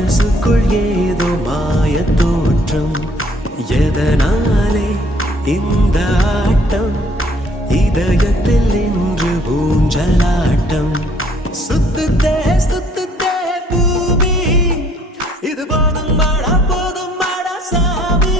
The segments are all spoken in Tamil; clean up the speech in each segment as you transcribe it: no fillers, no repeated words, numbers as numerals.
மனசுக்குள் ஏதோ மாய தோற்றம். எதனாலே இந்த ஆட்டம்? இதயத்தில் இன்று ஊஞ்சலாட்டம். சுத்துதே சுத்துதே பூமி, இது போதும் மாடா போதும் மாடா சாமி.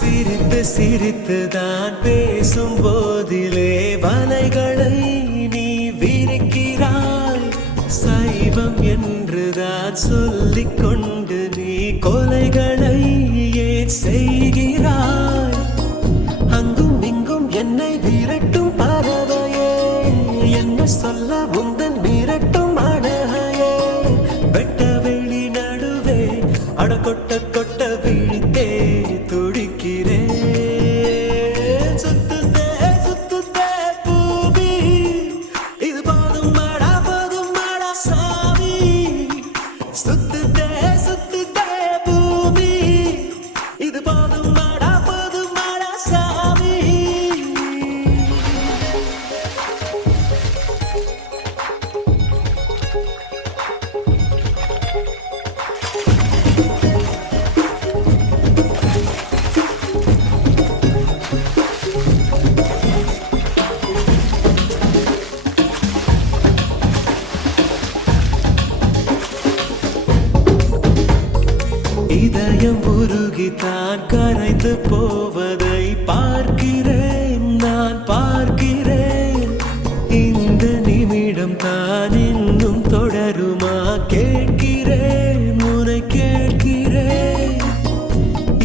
சிரித்து சிரித்துதான் பேசும் போதிலே வலைகளை நீ விரிக்கிறாய். சைவம் என்றுதான் சொல்லிக் கொண்டு நீ கொலைகளை ஏன் செய்கிறாய்? அங்கும் இங்கும் என்னை விரட்டும் பறவையே, என்ன சொல்ல உந்தன் விரட்டும் அழகையே. வெட்ட வெளி நடுவே அட கொட்ட கொட்ட விழித்தே துடிக்கிறேன். சுத்துதே சுத்துதே பூமி, இது போதும் மாடா சாமி. சுத்துதே சுத்துதே பூமி, இது போதும் மாடா சாமி. இதயம் உருகித்தான் கரைந்து போவதை பார்க்கிறேன், நான் பார்க்கிறேன். இந்த நிமிடம் தான் இன்னும் தொடருமா கேட்கிறேன், உன்னை கேட்கிறேன்.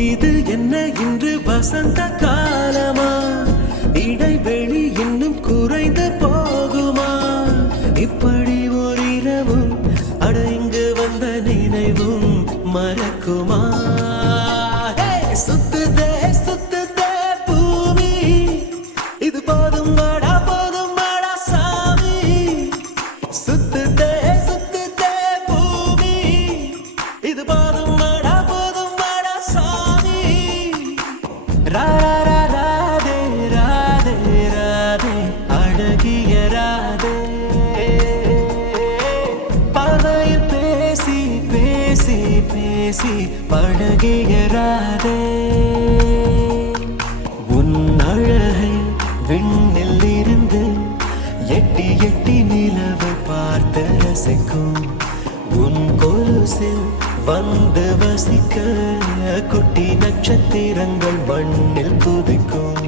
இது என்ன இன்று வசந்த காலமா? இடைவெளி இன்னும் குறைந்து போகுமா? இப்படி ஒரு இரவும் அட இங்கு வந்த நினைவும் மறக்குமா? சுத்துதே சுத்துதே பூமி, இது போதும் மாடா சாமி. சுத்துதே சுத்துதே பூமி, இது போதும் மாடா சாமி. ராரா ராதே ராதே ராதே அழகிய ராதே. பார்வையில் பேசி பேசி பேசி பழகிய ராதே. உன் அழகை விண்ணில் இருந்து எட்டி எட்டி நிலவை பார்த்து ரசிக்கும். உன் கொலுசில் வந்து வசிக்க குட்டி நட்சத்திரங்கள் மண்ணில் குதிக்கும்.